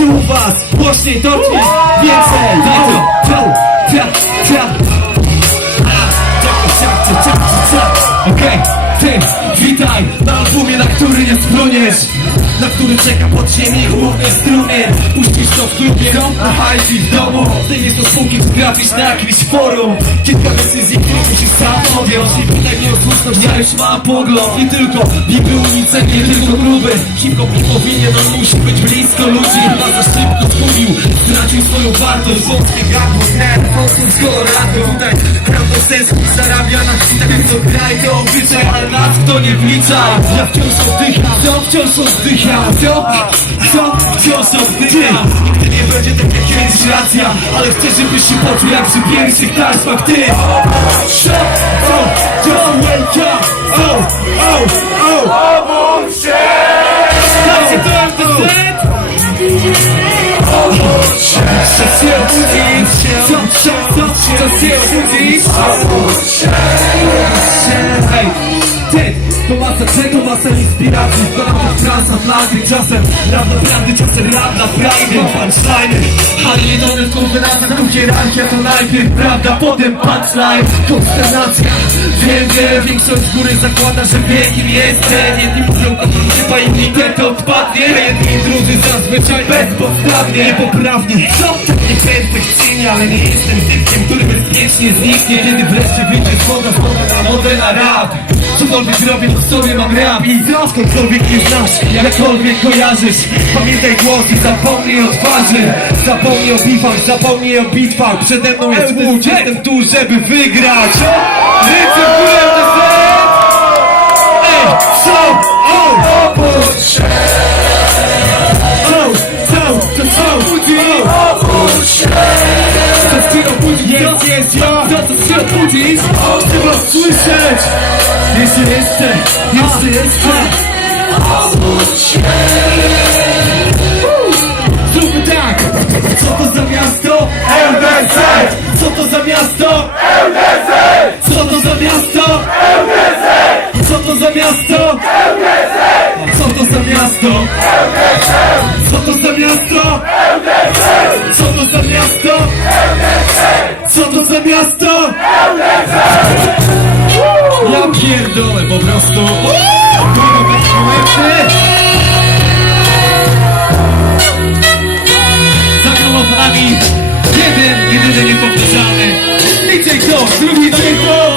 wreszcie u was Głośniej dotknij, więcej? Cia, cia, cia, cia Okej, ty, witaj. Na albumie, na który nie spluniesz. Na który czeka podziemie główny strumień. Puścisz to w klubie, na hajsi w domu. Ty jest to spółki, grafisz na jakimś forum. Kilka decyzji, które musisz sam podjąć Nie pytaj mnie o słuszność, ja już pogląd. Nie tylko biby ulice, nie tylko gruby Hip-hop nie powinien, on musi być blisko ludzi. Chyba za szybko zgubił, stracił swoją wartość. Wąskie gardło, ten fosfor z Colorado Tutaj prawdą sens zarabia na hitach Jak to kraj, to obyczaj, ale nas kto nie wlicza. Ja wciąż oddycham, co wciąż oddycham Co, co wciąż oddycham Nigdy nie będzie tak jak racja Ale chcę, żebyś się poczuł jak przy pierwszych taśmach. Ty, się obudzić Co, co, co, czas się obudzić Hej, ty, to masa czego, masa inspiracji Wkładam w transatlantyk czasem Rap naprawdę, czasem rap na frajdy Punchline, ale dane w kombinacjach Tu hierarchia to najpierw prawda, potem punchline. Konsternacja, wiem Większość z góry zakłada, że wie kim jestem Jedni mówią, a chyba inni ten odpadnie. Jedni drudzy zazwyczaj bezpodstawnie Niepoprawnie, co? Nie perfekcyjnie, ale nie jestem typkiem, który bezpiecznie zniknie. Kiedy wreszcie wyjdzie z woda, woda na wodę na rap. Cokolwiek robię, to w sobie mam rap. I to skądkolwiek nie znasz, jakkolwiek kojarzysz. Pamiętaj głos i zapomnij o twarzy. Zapomnij o bifach, zapomnij o bitwach. Przede mną jest łódź, jestem tu, żeby wygrać obudzić? Jest, ja! Co? Co się obudzić? Chcę was słyszeć! Jeszcze, jeszcze, jeszcze, jeszcze! Zróbmy tak! Co to za miasto? LDZ! Co to za miasto? LDZ! Co to za miasto? LDZ! Co to za miasto? LDZ! Co to za miasto? LDZ! Co to za miasto? LDZ! Co to za miasto? duże miasto! Ja pierdolę po prostu! Kurwa, bez komenty! Zagrał wami jeden, jedyny niepowtarzalny DJ Dog, drugi DJ Dog!